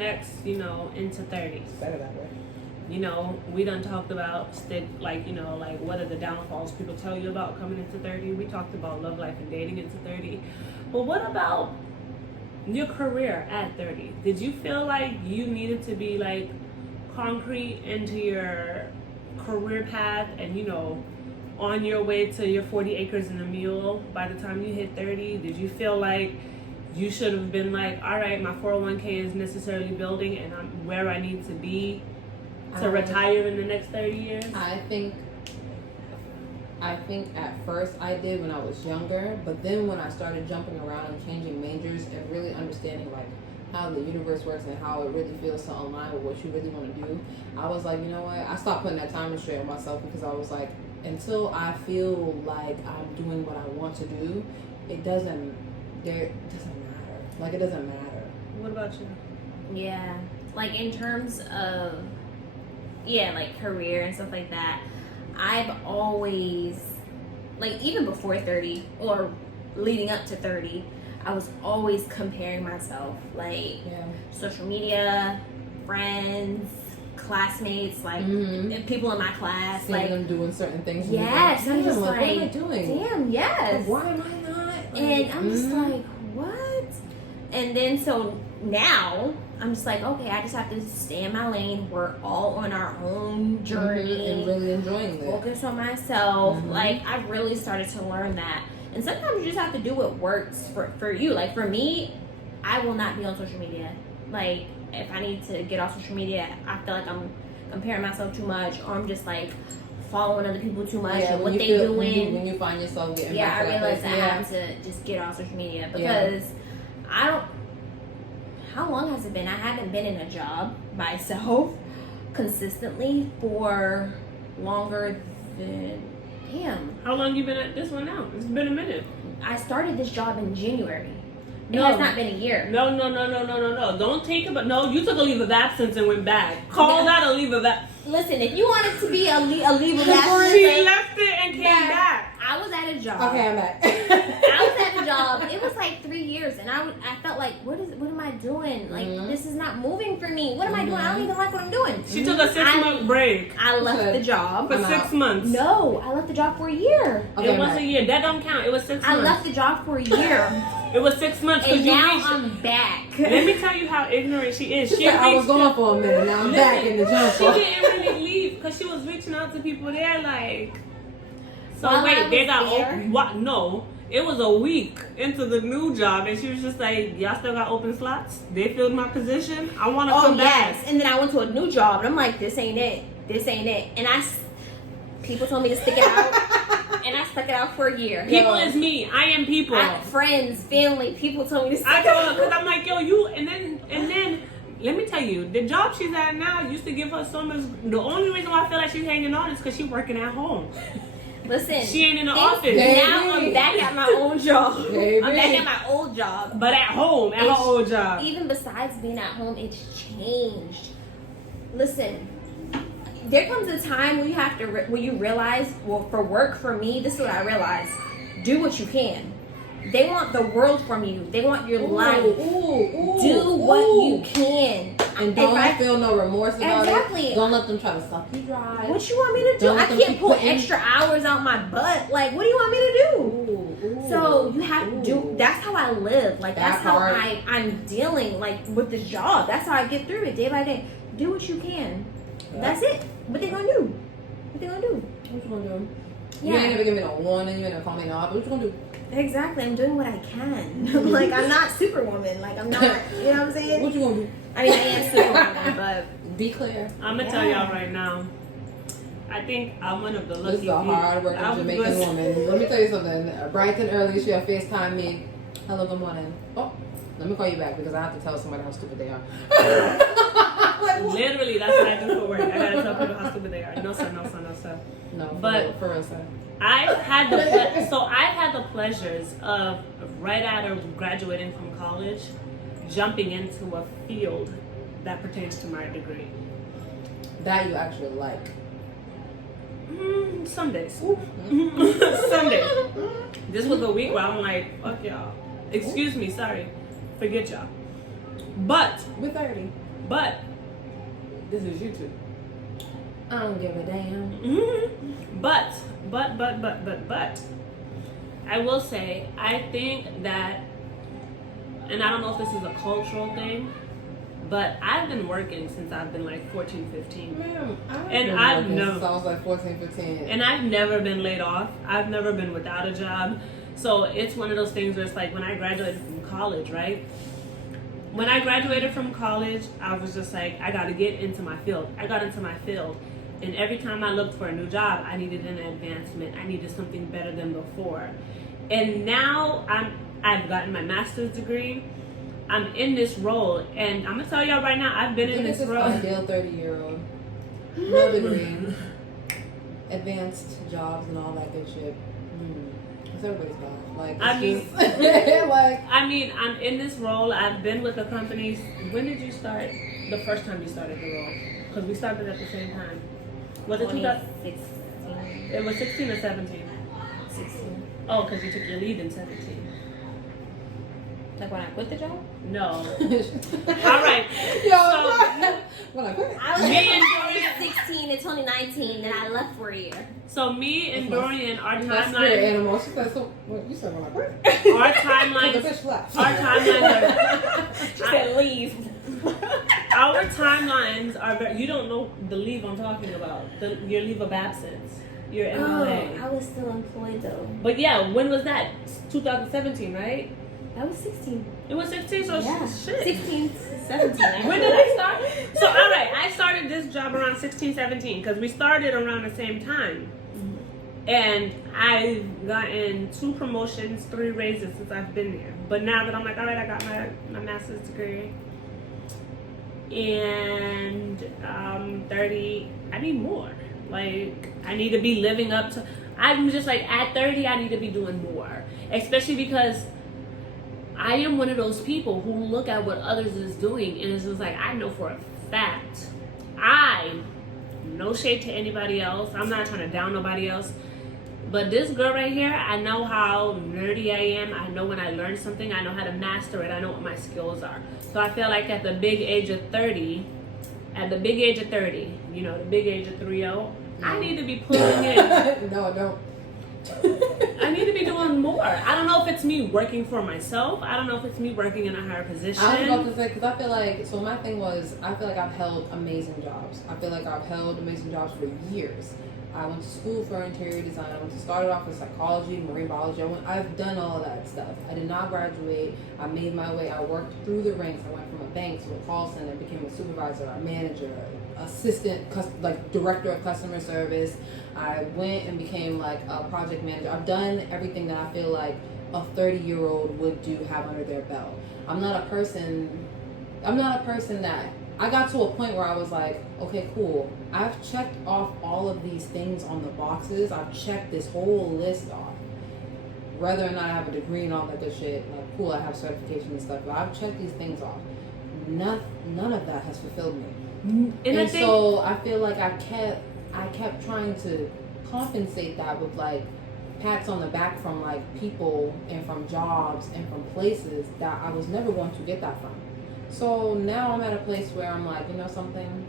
next, into 30s. Better that way. We done talked about like what are the downfalls people tell you about coming into 30. We talked about love life and dating into 30. But what about your career at 30? Did you feel like you needed to be like concrete into your career path and on your way to your 40 acres and a mule by the time you hit 30? Did you feel like you should have been like, all right, my 401k is necessarily building and I'm where I need to be to retire in the next 30 years? I think at first I did when I was younger, but then when I started jumping around and changing majors and really understanding like how the universe works and how it really feels to align with what you really want to do, I was like, you know what? I stopped putting that time restraint on myself because I was like, until I feel like I'm doing what I want to do, it doesn't matter. Like, it doesn't matter. What about you? Yeah, like in terms of like career and stuff like that, I've always, like even before 30 or leading up to 30, I was always comparing myself, like social media, friends, classmates, like people in my class, seeing like them doing certain things. Yes, I'm just like, what am I doing? Damn, yes. Like, why am I not? And I'm just like, what? And then so now I'm just like, okay, I just have to stay in my lane. We're all on our own journey and really enjoying it. Focus on myself. Like, I've really started to learn that. And sometimes you just have to do what works for you. Like, for me, I will not be on social media. Like, if I need to get off social media, I feel like I'm comparing myself too much, or I'm just like following other people too much and what they doing. When you find yourself getting I realize I have to just get off social media because I don't. How long has it been? I haven't been in a job myself consistently for longer than How long you been at this one now? It's been a minute. I started this job in January. It has not been a year. No. Don't take it, but no, you took a leave of absence and went back. Call that a leave of absence. Listen, if you want it to be a leave of absence, she left it and came back. I was at a job. Okay, I'm back. I was at a job. It was like 3 years, and I felt like, what am I doing? Like, this is not moving for me. What am I doing? I don't even like what I'm doing. She took a 6-month break. I left the job for 6 months. No, I left the job for a year. Okay, it was a year. That don't count. It was 6 months. I left the job for a year. It was 6 months. And now I'm back. Let me tell you how ignorant she is. I was gone for a minute. Now I'm back in the jump. She didn't really leave because she was reaching out to people there like. So While wait, they got what? No, it was a week into the new job, and she was just like, "Y'all still got open slots? They filled my position. I want to come back." Yes, and then I went to a new job, and I'm like, "This ain't it. This ain't it." And people told me to stick it out, and I stuck it out for a year. People is me. I am people. Friends, family, people told me to stick it out. I told her because I'm like, "Yo, you," and then. Let me tell you, the job she's at now used to give her so much. The only reason why I feel like she's hanging on is because she's working at home. Listen, she ain't in the office. Now I'm back at my own job. Baby. I'm back at my old job. But at home, at her old job. Even besides being at home, it's changed. Listen, there comes a time when you have to, when you realize, well, for work, for me, this is what I realized. Do what you can. They want the world from you. They want your life. Do what you can. And don't feel no remorse about it. Don't let them try to suck you dry. What you want me to do? I can't pull extra hours out my butt. Like, what do you want me to do? So you have to do. That's how I live. Like, that's how I'm dealing like with this job. That's how I get through it day by day. Do what you can. Yeah. That's it. What they gonna do? What you gonna do? You ain't never give me no warning. You ain't never call me no off. What you gonna do? Exactly. I'm doing what I can. Like, I'm not Superwoman. Like, I'm not. You know what I'm saying? What you gonna do? I mean, I am Superwoman, but be clear. I'm gonna tell y'all right now. I think I'm one of the lucky. This is a hard-working Jamaican woman. Let me tell you something. Bright and early, she'll FaceTime me. Hello, good morning. Oh, let me call you back because I have to tell somebody how stupid they are. Literally, that's what I do for work. I gotta tell people how stupid they are. No sir. No, but for real, sir. I've had the pleasures of right out of graduating from college, jumping into a field that pertains to my degree. That you actually like. Some days. Some days. This was a week where I'm like, fuck y'all. Excuse me, sorry. Forget y'all. But we're 30. But this is YouTube. I don't give a damn. Mm-hmm. But I will say, I think that, and I don't know if this is a cultural thing, but I've been working since I've been like 14, 15. Man, I've never, since I was like 14, 15. and I've never been laid off. I've never been without a job. So it's one of those things where it's like when I graduated from college, right? When I graduated from college, I was just like, I got to get into my field. I got into my field. And every time I looked for a new job, I needed an advancement. I needed something better than before. And now I've gotten my master's degree. I'm in this role, and I'm gonna tell y'all right now, I've been in this role. Ideal 30-year-old, no degree, advanced jobs and all that good shit. It's everybody's life. Like, I mean, I'm in this role. I've been with the companies. When did you start? The first time you started the role? Because we started at the same time. Was it 2016? It was 16 or 17? 16. Oh, because you took your leave in 17. Like when I quit the job? No. All right. When I quit. I was Me and in 2016 to 2019, then I left for a year. So me and Dorian, our My spirit timeline. animal. She said, so what you said when I quit? Our The timelines. fish left. Our timelines She said leave. Our timelines are very. You don't know the leave I'm talking about. Your leave of absence. Your MLA. I was still employed though. But yeah, when was that? 2017, right? That was 16. It was 16, so Yeah. shit. 16 to 17. When did I start? So, all right, I started this job around 16, 17 because we started around the same time. And I've gotten 2 promotions, 3 raises since I've been there. But now that I'm like, all right, I got my master's degree. And 30, I need more. Like, I need to be living up to, I'm just like, at 30, I need to be doing more. Especially because I am one of those people who look at what others is doing and it's just like, I know for a fact, no shade to anybody else. I'm not trying to down nobody else. But this girl right here, I know how nerdy I am. I know when I learn something, I know how to master it. I know what my skills are. So I feel like at the big age of 30, you know, the big age of 30, I need to be putting in. No, I don't. I need to be doing more. I don't know if it's me working for myself. I don't know if it's me working in a higher position. I was about to say, because I feel like, so my thing was, I feel like I've held amazing jobs. I feel like I've held amazing jobs for years. I went to school for interior design. Started off with psychology, marine biology. I've done all of that stuff. I did not graduate. I made my way. I worked through the ranks. I went from a bank to a call center, became a supervisor, a manager, assistant, like director of customer service. I went and became like a project manager. I've done everything that I feel like a 30-year-old would have under their belt. I'm not a person that, I got to a point where I was like, okay, cool. I've checked off all of these things on the boxes. I've checked this whole list off. Whether or not I have a degree and all that good shit, like cool, I have certification and stuff, but I've checked these things off. None of that has fulfilled me. And so I feel like I kept trying to compensate that with like pats on the back from like people and from jobs and from places that I was never going to get that from. So now I'm at a place where I'm like, you know something?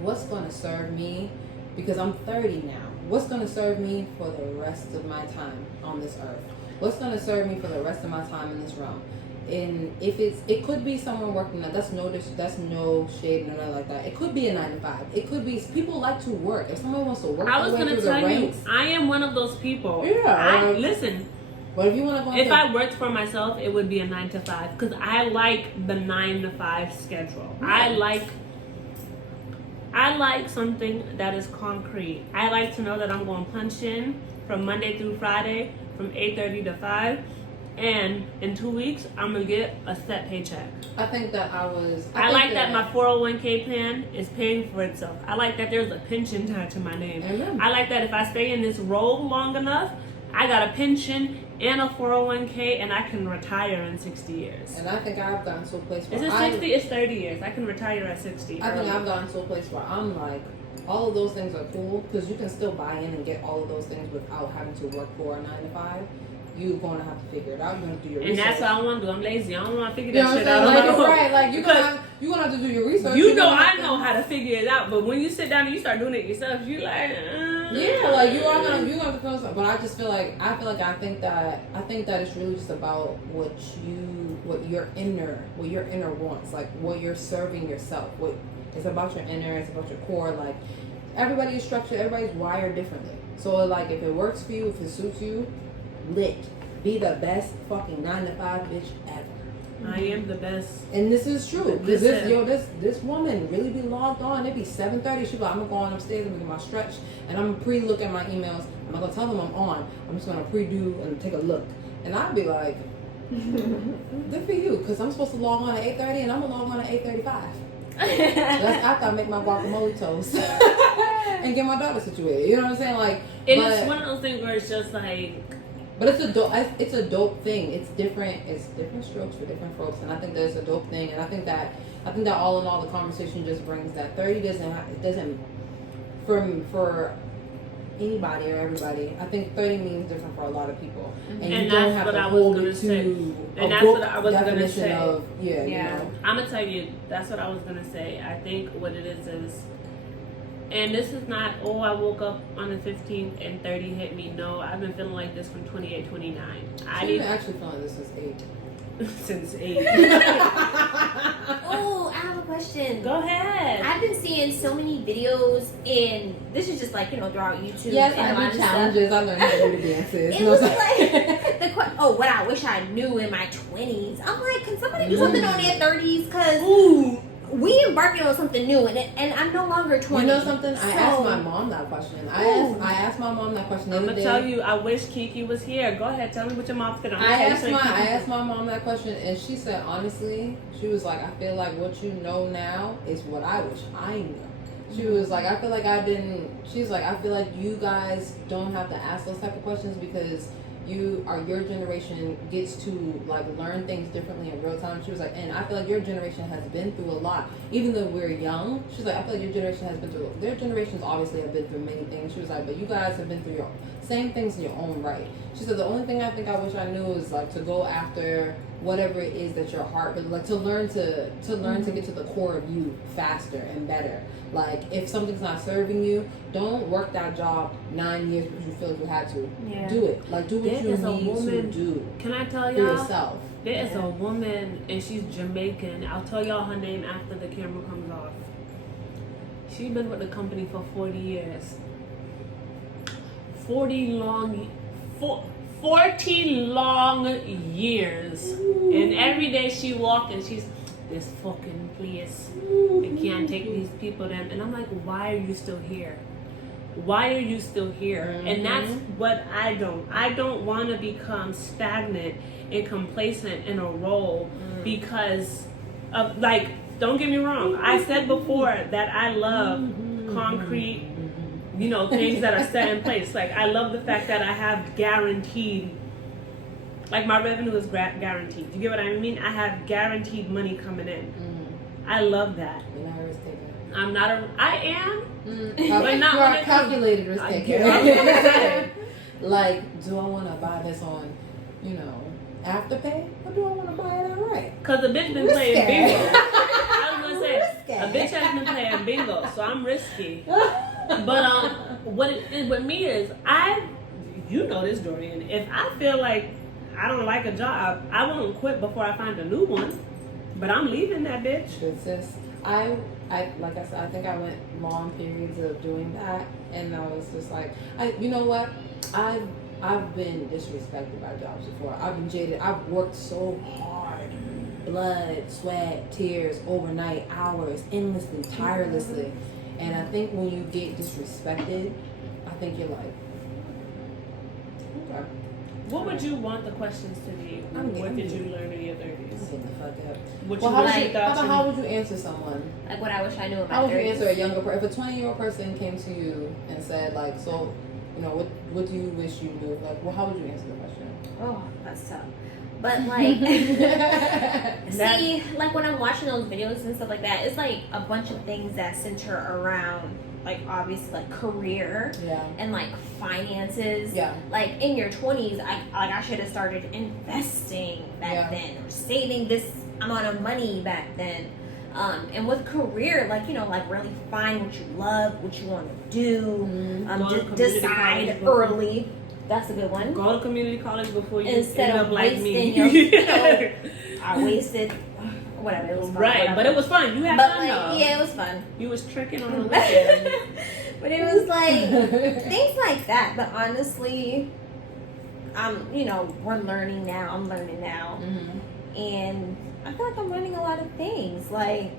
What's going to serve me? Because I'm 30 now. What's going to serve me for the rest of my time on this earth? What's going to serve me for the rest of my time in this realm? And if it could be someone working, that's no shade, no nothing like that. It could be a 9 to 5. It could be, people like to work. If someone wants to work, I was going to tell you, I am one of those people. Yeah. Listen. But if you want to go, if I worked for myself, it would be a 9 to 5 because I like the 9 to 5 schedule. Right. I like something that is concrete. I like to know that I'm going to punch in from Monday through Friday from 8:30 to 5. And in 2 weeks, I'm going to get a set paycheck. I think that I like that my 401k plan is paying for itself. I like that there's a pension tied to my name. Amen. I like that if I stay in this role long enough, I got a pension and a 401k and I can retire in 60 years. And I think I've gotten to a place where is it 60? It's 30 years. I can retire at 60. I think I've gotten to a place where I'm like, all of those things are cool because you can still buy in and get all of those things without having to work for a 9 to 5. You're going to have to figure it out. You're going to do your research. And that's what I want to do. I'm lazy. I don't want to figure that shit out. Like, you're right. Like, you're You gonna have to do your research. You know, I know how to figure it out, but when you sit down and you start doing it yourself, you like, yeah, like you gonna have to feel something. But I just feel like I think that it's really just about what your inner wants, like what you're serving yourself. What it's about your inner, it's about your core. Like everybody is structured, everybody's wired differently. So like if it works for you, if it suits you, lit. Be the best fucking 9-to-5 bitch ever. I am the best. And this is true. Because this woman really be logged on. It be 7:30. She be like, I'm gonna go on upstairs and get my stretch, and I'm gonna pre-look at my emails. I'm not gonna tell them I'm on. I'm just gonna pre-do and take a look. And I'd be like, good for you, because I'm supposed to log on at 8:30, and I'm gonna log on at 8:35. That's after I make my guacamole toast and get my daughter situated. You know what I'm saying? Like, it's one of those things where it's just like. But it's a dope thing. It's different strokes for different folks, and I think that's a dope thing. And I think that all in all, the conversation just brings that 30 doesn't for anybody or everybody. I think 30 means different for a lot of people, and you don't have to hold it to a book definition of yeah. You know? I'm gonna tell you, that's what I was gonna say. I think what it is. And this is not, I woke up on the 15th and 30 hit me. No, I've been feeling like this from 28, 29. I've been actually feeling this since 8. Since 8. Oh, I have a question. Go ahead. I've been seeing so many videos, and this is just like, throughout YouTube. Yes, I do challenges. I learned how to do the dances. It was like, what I wish I knew in my 20s. I'm like, can somebody do something on their 30s? Because we embarking on something new, and I'm no longer 20. You know something? I asked my mom that question. I asked my mom that question the other day. I'm gonna tell you, I wish Kiki was here. Go ahead, tell me what your mom said. I asked my mom that question, and she said, honestly, she was like, I feel like what you know now is what I wish I knew. She was like, I feel like she's like, I feel like you guys don't have to ask those type of questions because your generation gets to like learn things differently in real time. She was like, and I feel like your generation has been through a lot, even though we're young. She's like, I feel like your generation has been through. Their generations obviously have been through many things. She was like, but you guys have been through your same things in your own right. She said the only thing I think I wish I knew is like to go after whatever it is that your heart, but like to learn to get to the core of you faster and better. Like if something's not serving you, don't work that job 9 years because you feel like you had to. Yeah. Do it. Like do what you need to do. Can I tell y'all? For yourself. There is a woman and she's Jamaican. I'll tell y'all her name after the camera comes off. She's been with the company for 40 years. 40 long years. Ooh. And every day she walks and she's this fucking place. I can't take these people down. And I'm like, why are you still here? Why are you still here? Mm-hmm. And that's what I don't want to become stagnant and complacent in a role because of, like, don't get me wrong. I said before that I love concrete, things that are set in place. Like, I love the fact that I have guaranteed, like, my revenue is guaranteed. You get what I mean? I have guaranteed money coming in. I love that. You're not a risk taker. I am. But not you're a calculated risk taker. Like, do I want to buy this on, Afterpay? Or do I want to buy it outright? Because the bitch been playing bingo. I was going to say, a bitch has been playing bingo, so I'm risky. But what it is with me is, you know this, Dorian. If I feel like I don't like a job, I won't quit before I find a new one. But I'm leaving that bitch. Good sis. I like I said, I think I went long periods of doing that, and I was just like, you know what? I've been disrespected by jobs before. I've been jaded. I've worked so hard, blood, sweat, tears, overnight, hours, endlessly, tirelessly, and I think when you get disrespected, I think you're like, okay. What would you want the questions to be? What did you learn in your 30s? Get the fuck up. How would you answer someone? Like what I wish I knew about. How would you answer a younger person? If a 20-year-old person came to you and said, like, so, what do you wish you knew? Like, well, how would you answer the question? Oh, that's tough. But like, see, like when I'm watching those videos and stuff like that, it's like a bunch of things that center around, like, obviously, like, career and, like, finances. Yeah. Like, in your 20s, I should have started investing back then or saving this amount of money back then. And with career, like, you know, like really find what you love, what you want to do, decide early. That's a good one. Go to community college before you Instead end of up like me. wasting your, you know, I wasted, whatever, it was fun. Right, whatever. but it was fun. You had But fun like, though. yeah, it was fun. You was tricking on the weekend. But it was like, things like that. But honestly, you know, we're learning now. I'm learning now. And I feel like I'm learning a lot of things. Like,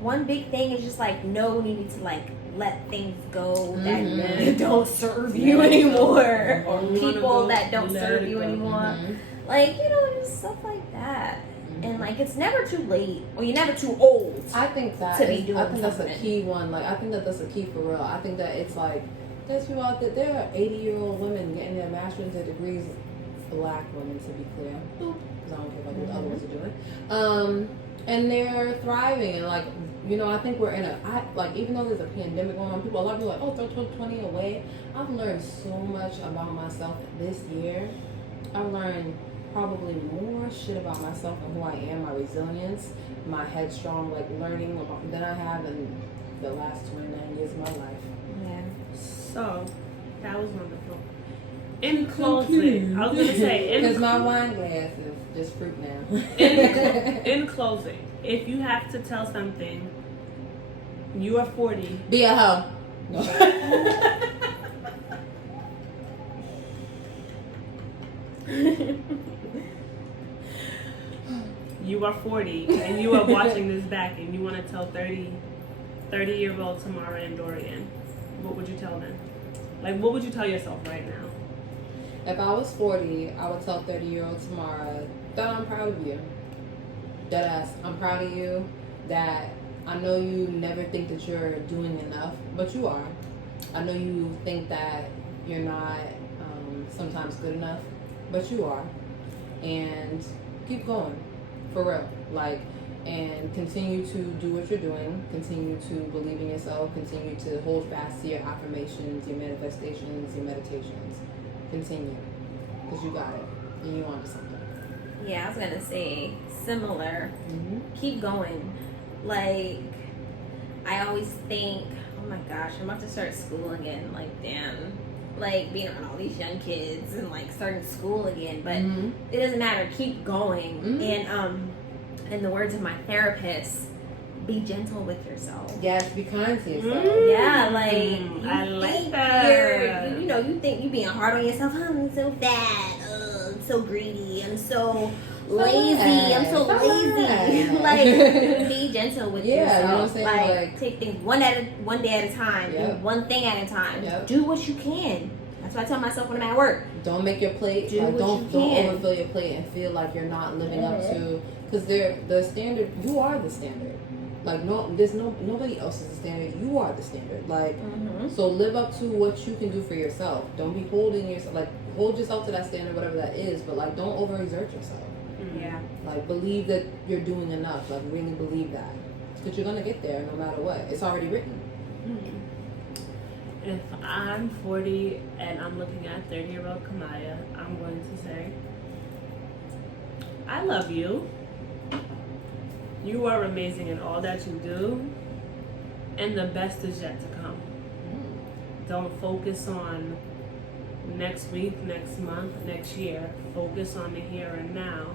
one big thing is just like, know when you need to like let things go that don't serve you anymore, or people that don't serve you anymore. Like, you know, just stuff like that. And like, it's never too late, or you're never too old. I think that to be doing I think that's something. a key one. Like, I think that's a key for real. I think that it's like there's people out there. There are 80-year-old women getting their master's degrees. Black women, to be clear, because I don't care about what the other ones are doing. And they're thriving, and like, you know, I think we're in like, even though there's a pandemic going on, a lot of people are like, oh, throw 2020 away. I've learned so much about myself this year. I've learned probably more shit about myself and who I am, my resilience, my headstrong, like, learning than I have in the last 29 years of my life. Yeah. So, that was wonderful. In closing, I was going to say... Because my wine glass is just fruit now. in closing, if you have to tell something, you are 40. Be a hoe. No. You are 40 and you are watching this back and you want to tell 30-year-old Tamara and Dorian, what would you tell them? Like, what would you tell yourself right now? If I was 40, I would tell 30-year-old Tamara that I'm proud of you. Deadass, I'm proud of you. That I know you never think that you're doing enough, but you are. I know you think that you're not sometimes good enough, but you are. And keep going, for real. Like, and continue to do what you're doing. Continue to believe in yourself. Continue to hold fast to your affirmations, your manifestations, your meditations. Continue, because you got it, and you onto something. Yeah, I was gonna say similar. Keep going. Like, I always think, oh my gosh, I'm about to start school again. Like, damn, like being around all these young kids and like starting school again. But it doesn't matter. Keep going. And in the words of my therapist, be gentle with yourself. Yes, be kind to yourself. Yeah, like I like that. You know, you think you being hard on yourself. Oh, I'm so fat. I'm so greedy. I'm so lazy. I'm so lazy. Like, be gentle with yourself. You know what I'm saying? Like, take things one day at a time. Do one thing at a time. Do what you can. That's what I tell myself when I'm at work. Don't make your plate. Don't overfill your plate and feel like you're not living up to. Because the standard. You are the standard. Like, nobody else is the standard. You are the standard. Like, so live up to what you can do for yourself. Don't be holding yourself, like, hold yourself to that standard, whatever that is, but like, don't overexert yourself. Yeah. Like, believe that you're doing enough. Like, really believe that. Because you're gonna get there no matter what. It's already written. If I'm 40 and I'm looking at 30-year-old Kamia, I'm going to say, I love you. You are amazing in all that you do, and the best is yet to come. Don't focus on next week, next month, next year. Focus on the here and now,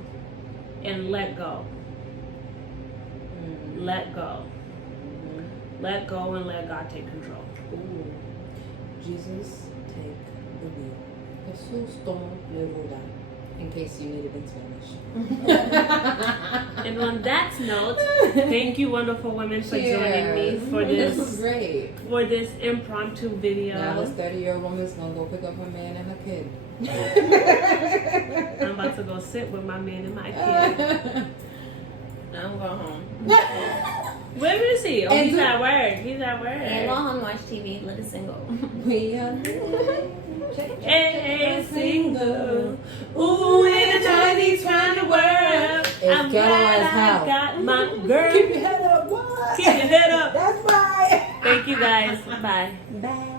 and let go. Let go. Let go and let God take control. Ooh. Jesus, take the lead. Jesús toma la rueda. In case you need it in Spanish. And on that note, thank you, wonderful women, for joining me for this. This is great. For this impromptu video. Now this 30-year-old woman's gonna go pick up her man and her kid. I'm about to go sit with my man and my kid. I'm going home. Where is he? Oh, he's at work. He's at work. And go home and watch TV. Let us single. We are Hey, single. Ooh, in a tiny, tiny world. I'm glad I got my girl. Keep your head up. What? Keep your head up. That's right. Thank you guys. Bye. Bye.